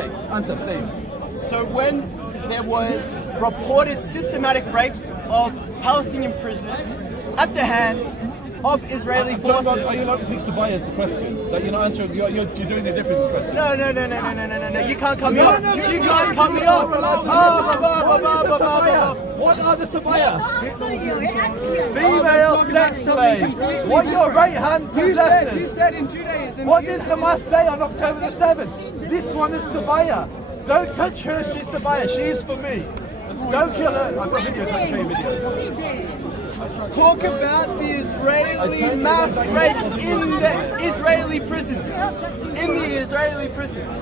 Answer, please. So when there was reported systematic rapes of Palestinian prisoners at the hands of Israeli forces. Are you allowed to speak Sabaya is the question? That you're not answering, you're doing a different question. No. You can't cut me off. You can't cut me off. What are the Sabaya? Answer you. Ask you. Female sex slaves. What your right hand possesses. You said in Judaism. What did Hamas say on October the 7th? This one is Sabaya. Don't touch her, she's Sabaya. She is for me. Don't kill her. I've got videos, I can show you videos. Talk about the Israeli mass rapes in the Israeli prisons. In the Israeli prisons.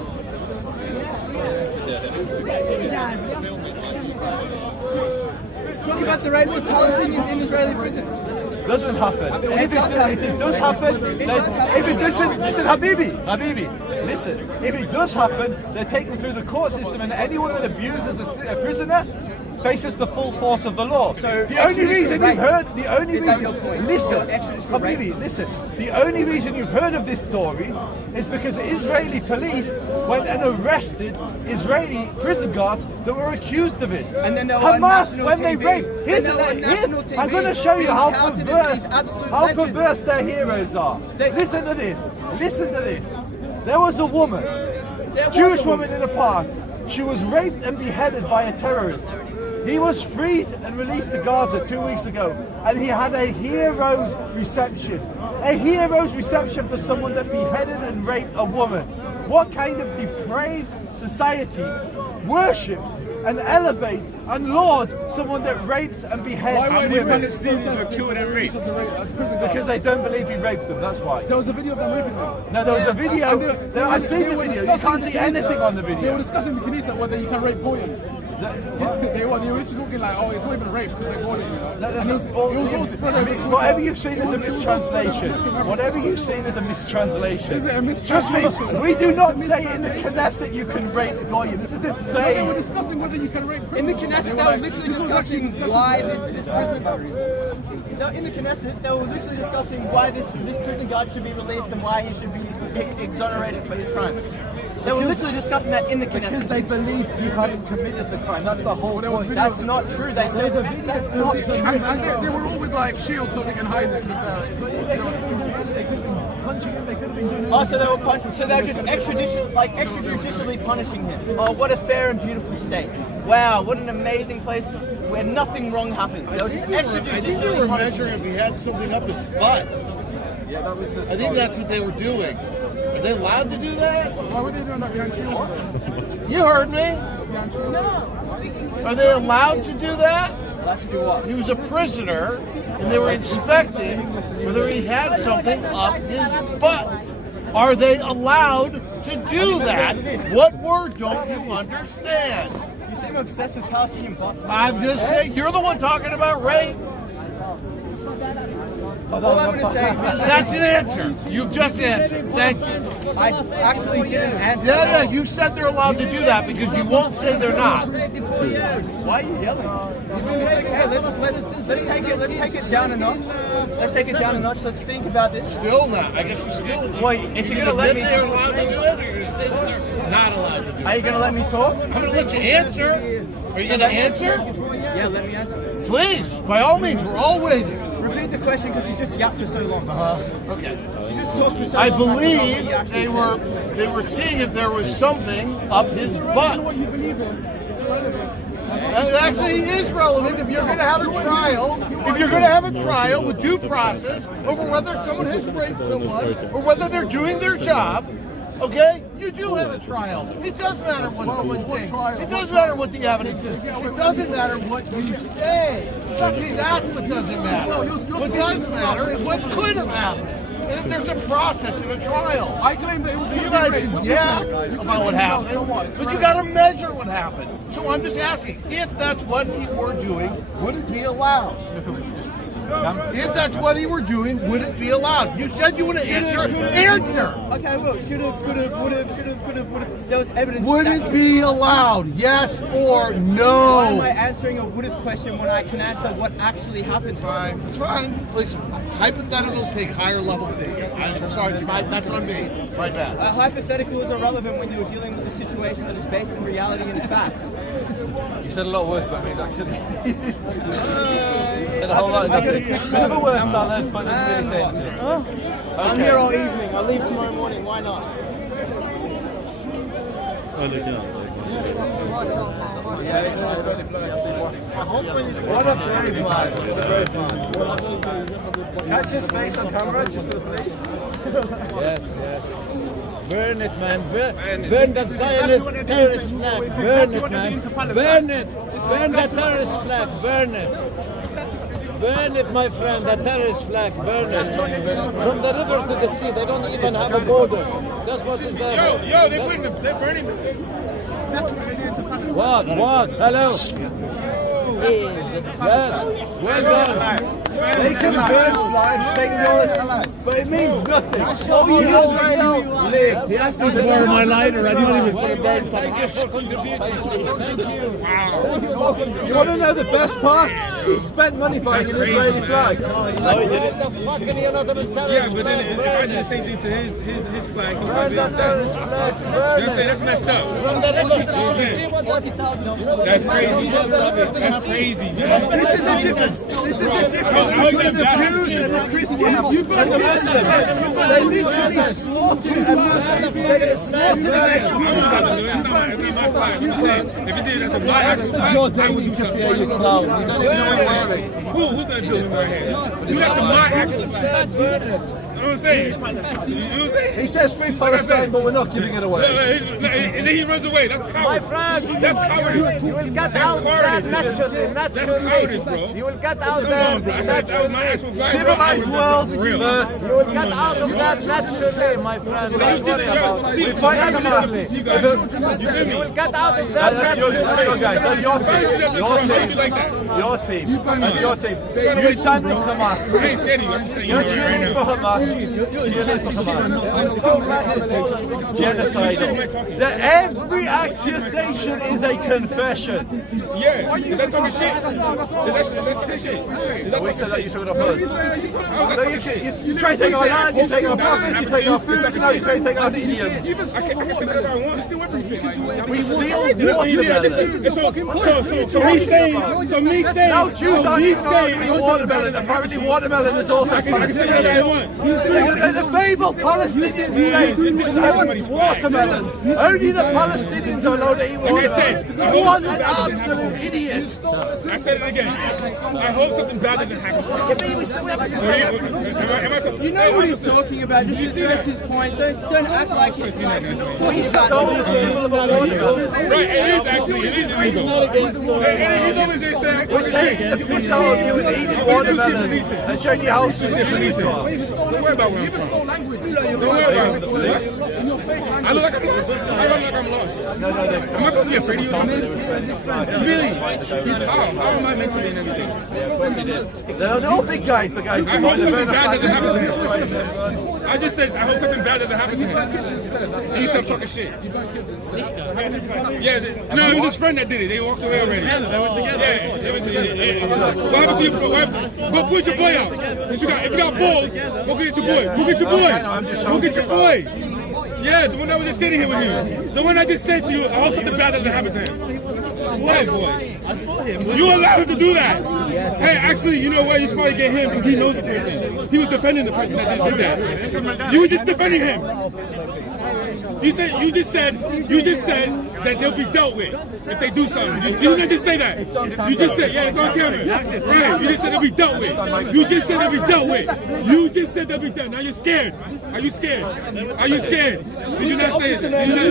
Talk about the rapes of Palestinians in Israeli prisons. Doesn't happen. If it does happen, if it doesn't, listen, Habibi, listen. If it does happen, they're taken through the court system, and anyone that abuses a prisoner faces the full force of the law. So the only reason you've heard, listen, Habibi, listen. The only reason you've heard of this story is because Israeli police went and arrested Israeli prison guards that were accused of it. And then they were Hamas, on when they TV. rape, I'm going to show you how perverse their heroes are. Listen to this. There was a woman, Jewish woman in a park. She was raped and beheaded by a terrorist. He was freed and released to Gaza 2 weeks ago, and he had a hero's reception. A hero's reception for someone that beheaded and raped a woman. What kind of depraved society worships and elevates and lauds someone that rapes and beheads women? Because they don't believe he raped them, that's why. There was a video of them raping them. No, there was a video. I've seen the video. You can't see anything on the They were video. discussing the Knesset whether you can rape Goyim. Yes, they were literally talking like, oh, it's not even rape because they're Goyim, you know. And it was all spread over Twitter. Whatever you've seen is a It was all spread over Twitter mistranslation. and everything. Whatever you've seen is a mistranslation. Is it a Trust mistranslation? me, we do not say in the Knesset you can rape Goyim. This is They were insane. discussing whether you can rape In the prisoners. Knesset, they were literally discussing why this prison. In the Knesset, they were literally discussing why this prison guard should be released and why he should be exonerated for his crime. They were literally discussing that in the Because Knesset. they believe he hadn't committed the crime. That's the whole point. That's not true. They said that's not true. And they were all with like shields so they can hide it because They could have been doing anything. They could have been punching him. They could have been doing Oh, so they were so they were just extrajudicially punishing him. Oh, what a fair and beautiful state! Wow, what an amazing place where nothing wrong happens. They were just I think they extrajudicially were punishing measuring him. if he had something up his butt. Yeah, that was the. I think that's what they were doing. Are they allowed to do that? why were they doing that behind shields? You heard me. Behind shields? Are they allowed to do that? Allowed to do what? He was a prisoner, and they were inspecting whether he had something up his butt. Are they allowed to do that? What word don't you understand? You seem obsessed with Palestinian butts. I'm just saying, you're the one talking about rape. All I'm going to say, That's an answer. You've just answered. Thank you. I actually didn't answer. Yeah, you said they're allowed to do that because you won't say they're not. Why are you yelling? It's okay. Let's take it down a notch. Let's take it down a notch. Let's think about this. Still not. I guess you still. Wait, if you're gonna let me, they're allowed to do it, or you're gonna say that they're not allowed to do it. are you gonna let me talk? I'm gonna let you answer. Are you gonna answer? Yeah, let me answer. Please, by all means, we're all waiting. Repeat the question because you just yapped for so long. Okay. You just talked for so I long. don't know what believe you actually they were seeing if there was something up his butt. What you believe in, it's irrelevant. And it actually is relevant if you're going to have a trial. If you're going to have a trial with due process over whether someone has raped someone or whether they're doing their job. Okay, you do have a trial. It doesn't matter what someone thinks. It doesn't matter what the evidence is. It doesn't matter what you say. See, that's what doesn't matter. What does matter is what could have happened. And there's a process in a trial. I claim that it was You guys can yap about what happened, So what? but you got to measure what happened. So I'm just asking, if that's what he were doing, would it be allowed? If that's what he were doing, would it be allowed? You said you want to answer. Answer. Okay, well, should have, could have, would have, should have, could have, would have. There was evidence. Would it be allowed? Yes or no? Why am I answering a would have question when I can answer what actually happened? Fine, it's fine. Listen, hypotheticals take higher level thinking. I'm sorry, that's on me. My bad. Hypotheticals are relevant when you're dealing with a situation that is based in reality and facts. You said a lot worse about me, actually. Said a whole lot. Bit of a word salad, but didn't really say anything. I'm here all evening. I'll leave tomorrow morning. Why not? What a brave man. What a brave man. Catch his face on camera just for the police. Yes. Burn it, man. Burn the Zionist terrorist flag. Burn it, man. Burn it. Burn the terrorist flag. Burn it. Burn it, my friend. The terrorist flag. Burn it. From the river to the sea, they don't even have a border. That's what is there. Yo, they're burning them. What? Hello. Yes. Well done. They can burn flags, they can do it, but it means nothing. Oh, you live. He has to Pour my lighter. I don't even put it Thank you for contributing. Thank you. You want to know the best part? He spent money buying an Israeli flag. Burn the fucking illegitimate terrorist But flag. then if I Burn did the it. same thing to his flag, he's Burn the terrorist flag. Burn You know what I'm saying? it. That's messed up. From the river. You see what that? That's crazy. That's crazy. This is the difference. This is the difference between the Jews and the Christians and the Muslims. They literally slaughtered an ex-Muslim. If you did it as a black actual flag, I would do something. Who's gonna do it right here? You have to black actual flag. You know what I'm saying? You know what I'm saying? He says free Palestine, but we're not giving it away. And then he runs away. That's cowardice. That's cowardice. You will get That's out cowardice. that naturally. That's cowardice, bro. You will get out Come on, bro. I said that was my actual flag. Civilized world For real. versus. You will get out of that naturally, my friend. Don't worry about it. See, fight Hamas. you guys, you feel You will me? get out of that That's your naturally. guys. That's your team. Your team. Like that. Your team. That's your team. You stand up Hamas. I ain't scared of you. I'm just saying You're you're right cheering for now. Hamas. Genocidal. That every accusation is a confession. Yeah. Is that talking shit? Is that talking shit? Is that We talking said that you shit? took it off us. No, you try to take our land, you take our profits, you take our food, no, you try to take our idioms. I can say whatever I want. We steal watermelon. So me saying, No, Jews aren't even arguing watermelon. Apparently watermelon is also I can say whatever I Palestinian. want. The Babel Palestinian state owns watermelons. Only the Palestinians are allowed to eat watermelons. What an absolute idiot. I said it again. I hope something bad doesn't happen. You know what he's talking about. Just address his point. Don't act like he's like. We stole the symbol of a watermelon. Right, it is actually. It is illegal. And he's always there saying, We're taking the piss out of you and eating watermelon and showing you how stupid you are. don't worry about where I'm from. language. Don't worry about it. I look like I'm lost. I look like I'm lost. Am I supposed to be afraid of you or something? Really? How am I meant to be in everything? They're all big guys, the guys. I hope something bad doesn't happen to him. I just said, I hope something bad doesn't happen to him. And you stop talking shit. Yeah, no, it was his friend that did it. They walked away already. Yeah, they went together. Yeah. What happened to your boy? Go put your boy out. If you got balls, go get your boy. Go get your boy. Go get your boy. Yeah, the one that was just sitting here with you. The one I just said to you, I hope something bad doesn't happen to him. Why, boy? I saw him. You allowed him to do that. Hey, actually, you know what? You should probably get him because he knows the person. He was defending the person that just did that. You were just defending him. You just said that they'll be dealt with if they do something. You didn't just say that. You just said, yeah, it's on camera. Right. You just said they'll be dealt with. You just said they'll be dealt with. You just said they'll be dealt. Now you're scared. Are you scared? Are you scared? Did you not say it?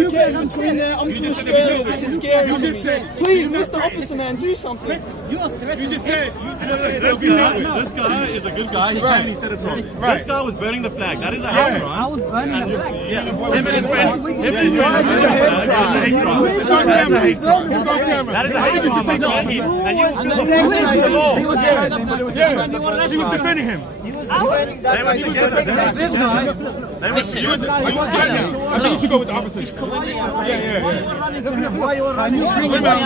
You get in between there. I'm You so just said they'll be scared. dealt with. This is scary. You just said. Please, Mr. Officer Man, do something. You just said they'll be dealt with. This guy is a good guy. He came and he said it's wrong. This guy was burning the flag. That is a hate crime. I was burning the flag. Yeah, him and his friend. Him and his friend. That is a hate crime. camera. hate crime. It's on camera. That is a hate crime. And you still He uphold the law. was defending, but it was He was defending him. They were together. this guy. They were together. Are you right now? I think you should go with the opposite. Yeah. Why you are running? What was that?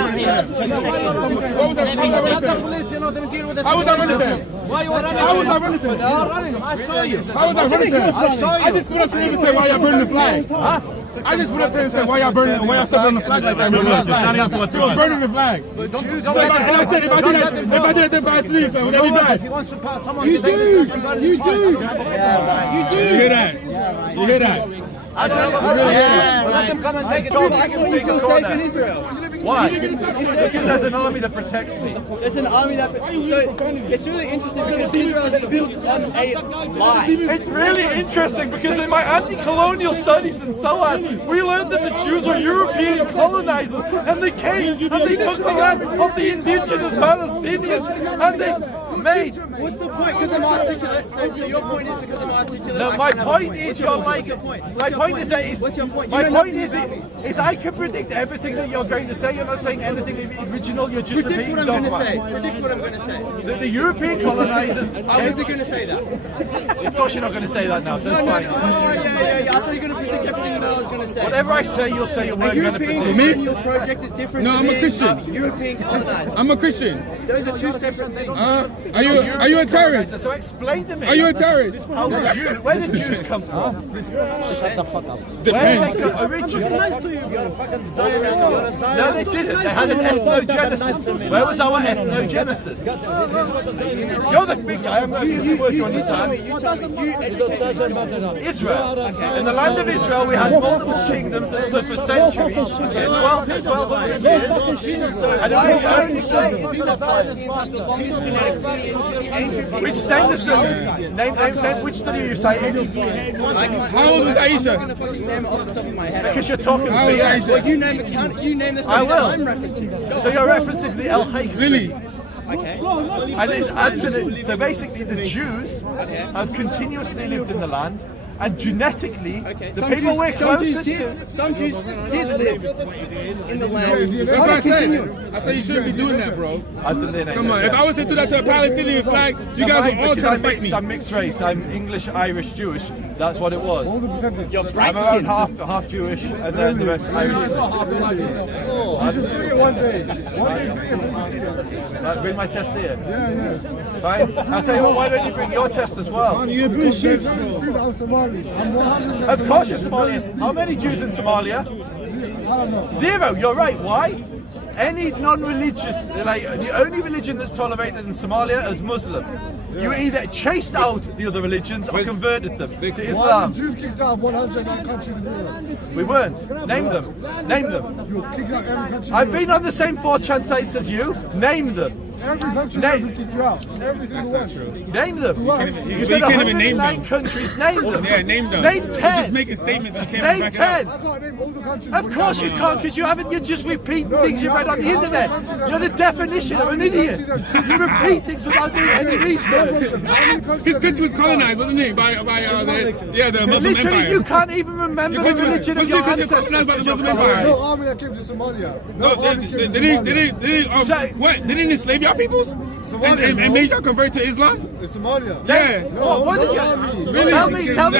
How was I running there? Why you running? How was I running there? I saw you. How was I running there? I saw you. I just went up to him and said, why y'all burning the flag? Huh? I just went up there and said, why y'all burning, why y'all still burning the flag like that? It's not even He was burning the flag. So and I said, if I did that by sleep, so would that be bad? He wants to call someone You to take do. this and burn You his flag. do. You hear that? You hear that? I tell them, let them come and take it. I thought you feel safe in Israel. Why? Because there's an army that protects me. There's an army that. So it's really interesting because Israel is built on a lie. It's really interesting because in my anti-colonial studies in SOAS, we learned that the Jews are European colonizers and they came and they took the land of the indigenous Palestinians and they made. What's the point? Because I'm articulate. So your point is because I'm articulate. No, my point is you're like. My point is that What's your point? my point is I can predict everything that you're going to say. You're not saying anything original. You're just Predict repeating what I'm going to dogma. say. Predict what I'm going to say. The European colonizers. I wasn't going to say that. Of course, you're not going to say that now. So it's No, fine. oh yeah. I thought you were going to predict everything that I was going to say. Whatever I say, you'll say you A weren't going to European predict. colonial project is different No, to I'm a being Christian. European colonizer. I'm a Christian. Those are two separate things. Are you a terrorist? So explain to me. Are you a terrorist? How the Jews, where did Jews come from? Depends. Where did they come originally? You're a fucking Zionist. You're a Zionist. No, they didn't. They had an ethnogenesis. Where was our ethnogenesis? You're the big guy. I'm not using words you understand. Israel. In the land of Israel, we had multiple kingdoms that stood for centuries. 1200 years. And which name the study? Name which study are you citing? How old was Aisha? I'm gonna fucking name it off the top of my head. Because you're talking How old was BS. Aisha? Well, you name the you name the I study that will. I'm referencing. Go So on. you're referencing the El Hake. Lily. Okay. And it's absolute. So basically, the Jews have continuously lived in the land, and genetically, the Some people Jews- we're some Jews closest to. did- Some Jews did live in the land. That's what I said. I said you shouldn't be doing that, bro. Come on. If I was to do that to a Palestinian flag, you guys would all try to fight me. I'm mixed race. I'm English, Irish, Jewish. That's what it was. You're I'm bright around skinned. half Jewish, and then the rest Irish. Right, bring my test here. Yeah. Fine. I'll tell you what. Why don't you bring your test as well? I'm Somali. I'm 100. Of course you're Somalian. How many Jews in Somalia? Zero. You're right. Why? Any non-religious, like the only religion that's tolerated in Somalia is Muslim. You either chased out the other religions or converted them to Islam. Jews kicked out 109 countries in Europe. We weren't. Name them. Name them. You kicked out every country. I've been on the same 4chan sites as you. Name them. Every country Name- will kick you out. Everything you want. Name them. You You said can't even name 109 them. countries. Name them. Yeah, name them. Name You're 10. just making statements. You can't Name back it up. 10. I can't name all the countries. Of course you can't, because you haven't. You just repeat things you read on the internet. You're the definition of an idiot. You repeat things without doing any research. His country was colonized, wasn't it? By the Muslim Literally, Empire. you can't even remember Your the country- religion of was your your country ancestors. colonized by the because Muslim you're Empire? No army that came to Somalia. No No, army came to they Somalia. didn't. What? They didn't enslave y'all peoples? Somalia, And made y'all convert to Islam? In Somalia. Yeah. What did you? Tell me.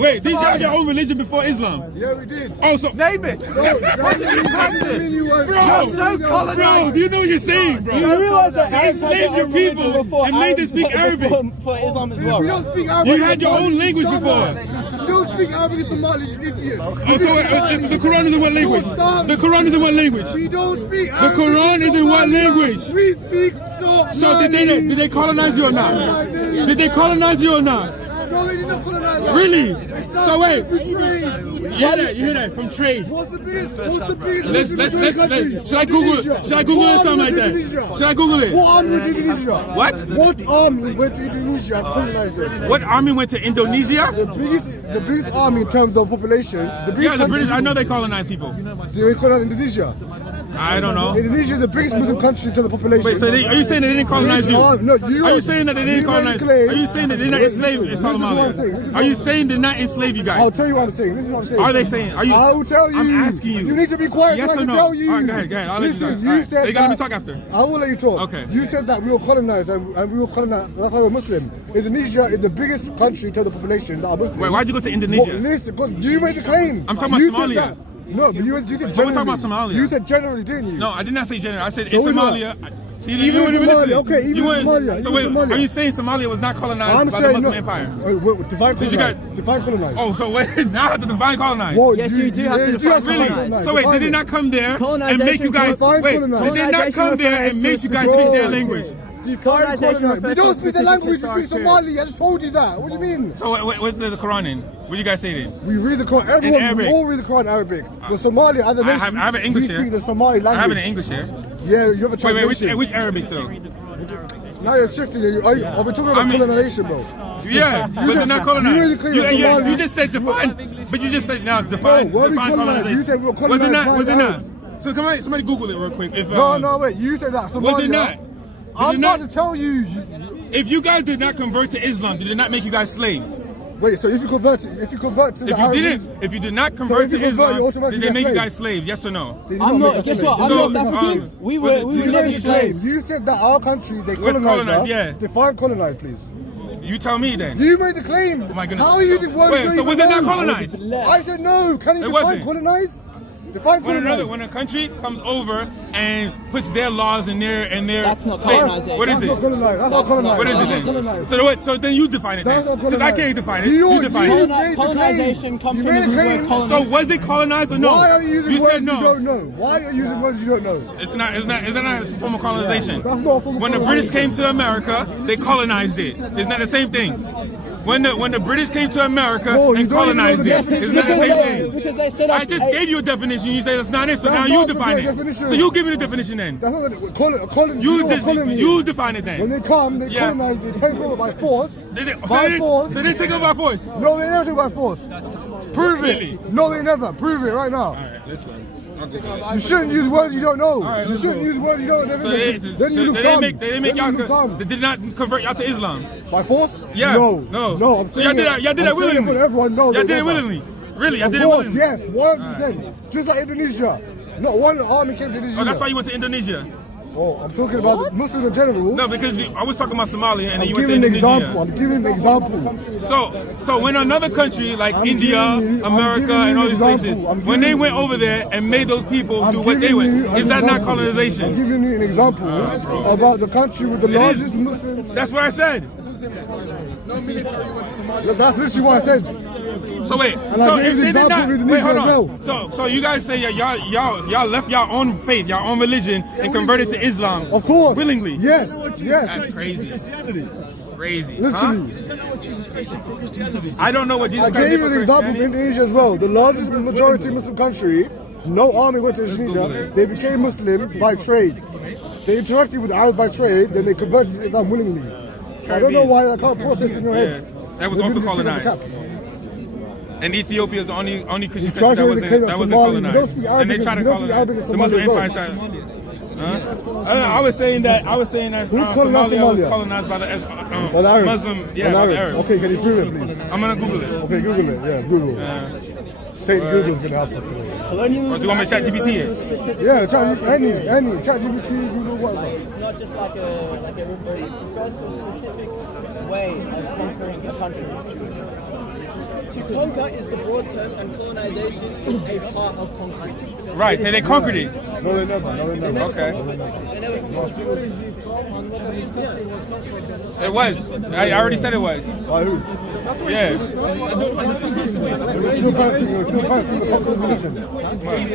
Wait, did you have your own religion before Islam? Yeah, we did. Oh, so. Name it. What did you practice? You're so Bro, colonized. do you know what you're saying, bro? You realize that They enslaved your people and made them speak Arabic. for Islam as well, We right? don't speak Arabic. You had your own language before. You don't speak Arabic in Somali, you idiot. Oh, so the Quran is in what language? The Quran is in what language? We don't speak The Arabic. Quran is in what language? We speak Somali. So did they colonize you or not? Did they colonize you or not? No, we didn't colonize us. Really? It's not So wait. free trade. You hear that? From trade. What's the biggest? What's the biggest? Let's should I Google it or something like that? Should I Google it? What army went to Indonesia? What? What army went to Indonesia and colonized it? What army went to Indonesia? The biggest army in terms of population. The biggest Yeah, the country- British. I know they colonize people. They colonized Indonesia. I don't know. Indonesia is the biggest Muslim country in terms of population. Wait, so are you saying that they didn't colonize you? No, you. Are you saying that they didn't colonize? Are you saying that they did not enslave Listen to what I'm saying. Somalia? Are you saying they did not enslave you I'll guys? tell you what I'm saying. This is what I'm saying. are they saying? Are you? I will tell you. I'm asking you. You need to be quiet. Yes so I or can no? tell you. All right, go ahead. I'll let you Listen, talk. you All right. said You gotta let me that- talk after. I will let you talk. Okay. You said that we were colonized and we were colonized. That's why we're Muslim. Indonesia is the biggest country in terms of population that are Muslim. Wait, why'd you go to Indonesia? Well, listen, because you made the claim. I'm talking about You said Somalia. that. No, but you said generally. talking about Somalia. You said generally, didn't you? No, I did not say general. I said So in we not. Somalia. See, Even you wouldn't even Somalia, listen. okay, even You wouldn't- Somalia, So even wait, Somalia. are you saying Somalia was not colonized I'm by the saying Muslim no. Empire? Define Did you guys- colonized. Define colonized. Oh, so wait, now I have to define colonized. Well, Yes, you do have to you define Really? colonized. So wait, Define did they it. not come there and Colonization make you guys Define wait? colonized. Did they not come there and make you guys speak their language? Define Colonization colonized. We refers don't to speak the specific language. We speak historic Somali. I just told you that. What do you mean? So what's the Quran in? What do you guys say then? We read the Quran. Everyone, Arabic. we all read the Quran in Arabic. The Somali, as a I nation, have it English we here. speak the Somali language. I have it in English here. Yeah, you have a Wait, translation. which Arabic though? Now you're shifting. Are we talking about I mean- colonization, bro? Yeah, but they're not you colonized. really claim You, Somali- you just said define, but you just said now define, No, why we define colonized? colonization. You said we were Was it colonized not? by Was it not? Arabs. So somebody Google it real quick. If No, wait. You said that. Somalia. was it not? I'm it about not- to tell you. If you guys did not convert to Islam, did it not make you guys slaves? Wait. So if you convert to the If you Arab didn't, if you did not convert if you to convert, you Islam, automatically did they get make you slaves. guys slaves? Yes or no? they did I'm make not. us Guess slaves. what? I'm So, North African. We were You never never slaves. slaves. You said that our country they What's colonized colonized? us. Yeah. Define colonized, please. You tell me then. You made the claim. Oh my goodness. How are you using words? Wait, you so don't was even it not know? colonized? I said no. Can you It define wasn't. colonized? Define When colonized. when a country comes over and puts their laws in their That's not Wait, colonization. What is That's it? not colonized. That's not That's colonized. not- What is it That's then? not colonized. So what? So then you define it That's then. not Since I colonized. can't define it, You you define made it. the claim. Colonization comes You from made the a word claim. colonization. So was it colonized or no? Why are you using You words said you no. don't know? Why are you using words you don't know? It's not. Is that not a form of colonization? That's not a form of When the British colonization. came to America, they colonized it. Isn't that the same thing? When the British came to America No, you and don't even know colonized the it, definition isn't that the of same colonized. thing? Because they set up. I just gave you a definition. You say that's not it. So That's now you not the define it. definition. So you give me the definition then. That's not a colony. You know what a colony you is? define it When then. they come, they Yeah. colonize, they take over by force. They didn't, By force. they didn't take over by force. No, they never take by force. Prove Really? it. No, they never. Prove it right now. All right, let's go. I'll go to that. You shouldn't use words you don't know. right, You let's shouldn't go. use words you don't know. So Then you look they dumb. didn't make Then y'all. you look dumb. They did not convert y'all to Islam. By force? Yeah. No. No. No. I'm So y'all saying did that. Y'all did that I'm saying it willingly. for everyone. No, Y'all they did it never. willingly. Really? Y'all Of did it course, willingly. yes, 100%. Just like Indonesia. Not one army came to Indonesia. Oh, that's why you went to Indonesia. Oh, I'm talking about the Muslims in general. No, because I was talking about Somalia and I'm then you went to giving an Indonesia. example. I'm giving an example. So when another country like I'm India, giving you- I'm America, giving and you all an these places, example. I'm when they giving went you- over there and made those people I'm do what they giving went, you an is that not example. colonization? I'm giving you an example about the country with the is. largest Muslim. That's what I said. No military went to Somalia. That's literally what I said. So wait, And I so gave if the they did example not, with wait, Indonesia hold as on. So you guys say y'all left your own faith, your own religion, and converted to Islam. Of course. Willingly. Yes. Yes. That's crazy. Crazy. Literally. Huh? I don't know what Jesus I Christ gave did you for the example of Christianity. Indonesia as well. The largest majority Muslim country. No army went to Indonesia. They became Muslim by trade. They interacted with the Arabs by trade. Then they converted to Islam willingly. I don't know why I can't process in your head. That was They also didn't take the colonized. cap. And Ethiopia is the only Christian You try country to make the that case of wasn't Somali. You don't colonized. speak And they Arabic, try to you don't speak Arabic colonize in the Muslim Somalia Empire. as well. Huh? I was saying that Who colonized Somalia was Somalia? colonized by the Well, Arabs. Muslim, Well, by the Arabs. Okay, can you prove it, please? I'm gonna Google it. Okay, Google it. Yeah, Google. Saint Google's gonna help us today. Or do you want me to chat GPT it? Yeah, any ChatGPT, Google, whatever. It's not just like a retreat. It goes to a specific way of conquering a country. To conquer is the broad term, and colonization is a part of conquering. Right, so they conquered it. No, they never. No, they never. Okay. They never conquered. It was. I already said it was. By who? Yeah. Still passing the popular religion.